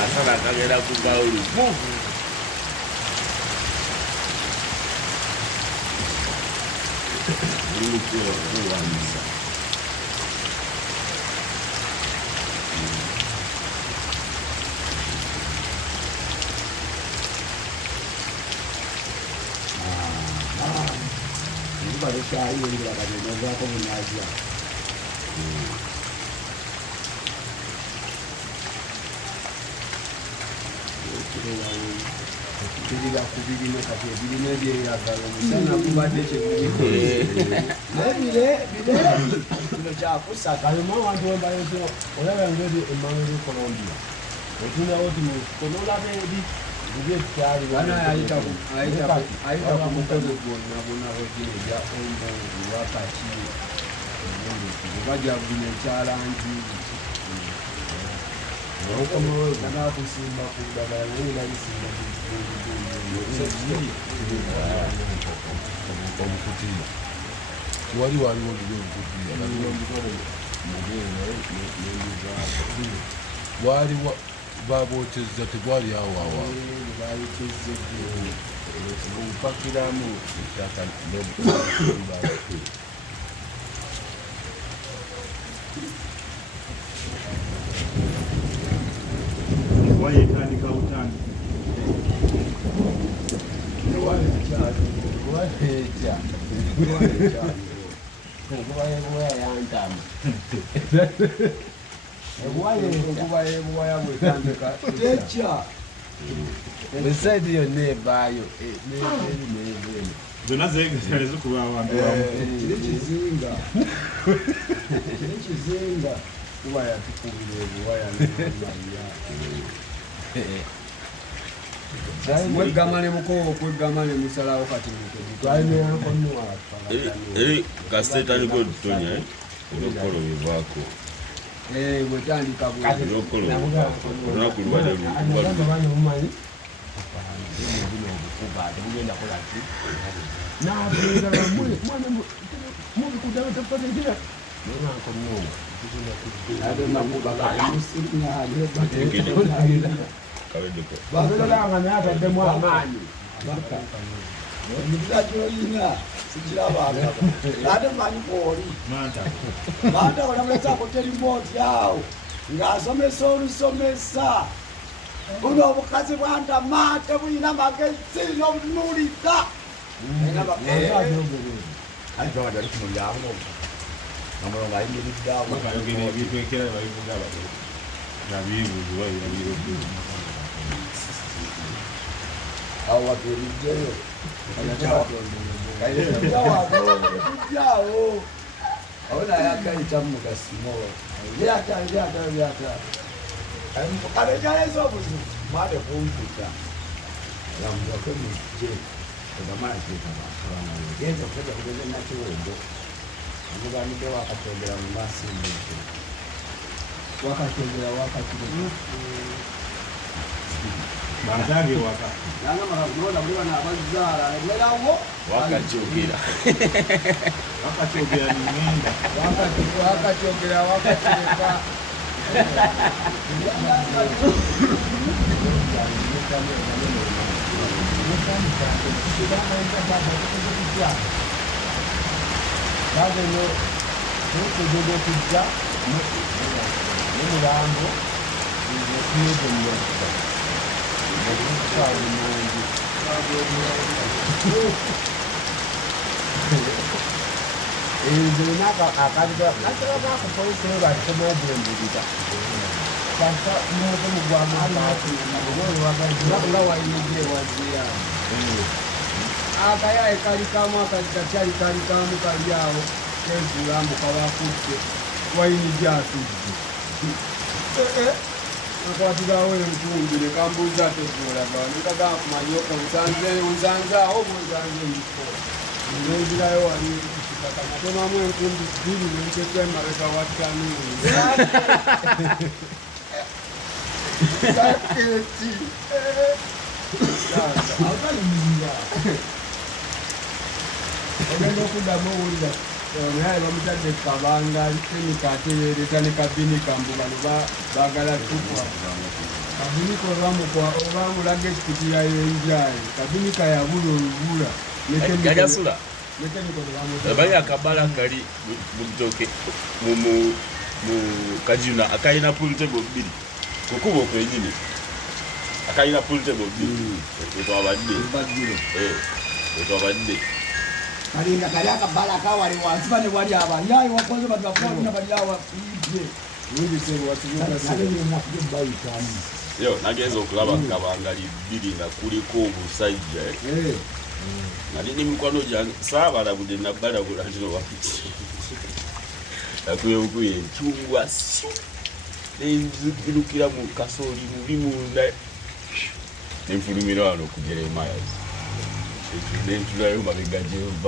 Asal kagak aku gaul. Kuanza baru cari yang berapa negara komunikasi. Kujiga kubigina kati bigina je ya kalo sana kubade chekubigina bile kino cha kusaka kama watu ambao wale wangezi emangeli Colombia otuna wote mu konola bebi bige tayari wana aita kumukoze bona bona wengine ya ombo wakati baja bine challenge kama kana kusimba kudagala ni na isimba wali waliwo wali baboteza tegwali awo awo upakiramu itaka waye tandika utani beside yo nebayo zona zegere zukuba abantu kizinga kuba yatukubire buwaya mwegamane mukowo kwegamane musalawo kati kaseta niko tutonya lokolo bivako wetandika lokolo nakulwada ngasomesa buno obukazi bwanda mate buyina magezi n'obunulika amulongo ayimiriddeawo bakayogera ebintu ekera babivuga bati nabibuuzibwa ebiro awo watuuliddeyo tujjawo awo naye akayitamu mugasimo lyata abejaleeza obuzibu mwate kumputa yamugako mujje ogamalateekabakabangayo genza okutega kugeza nakiwendo amuganidde wakatogera mu maaso emujje wakatogera wakatire batange waka nanga marakulonda muli bana abazaala emerawo wakakyogera nimenda wakakyogera wakatireka bageno tukujogo kujja n'umurambo nekuyegomyaka ekutwala mungi naka akaziba nakyo bakupolisi bakikomo obwembulira kasa n'omuto mugwamu amatu nga wayinidde wazira akayaye kali kamu akakyali kali kamu kali awo kezulambu kabakutte wayinidde atudde akwatirawo enkumbi nekambuuza tezuulaga nekagakumanyoka nsanzeawo bwenzanze emiko nenzirayo wali atemamu enkumbi bbiri nentekwemabeka wattanuuni saketi ogenda okuddamu owulira naye bamutadde kabanga kenika atereereta ne kabinika mbu bano baagala tukwa kabinika obamulaga ekikutira yenjayi kabinika yabula olubula Gajasula. Abali akabala kali mutoke mu kajuna akaina pool table bili. Kukubo kwenyini. Akaina pool table bili. Eto abadde. Eto abadde. Kalinga kali akabala kawali wansi bane wali abali yayi wakoze batu bafuna bali yawa ibye. Nindi sebo watunyuka sebo. Yo nagenza okulaba kabangali bili nga kuliko obusajja. Nali ni mkwano jange saabala bude nabala bulantino wapiti akuye chungwa su nenzukirukira mu kasoli mubi munda nemfulumira wano ku Jeremiah ekyo nentulayo mabigaje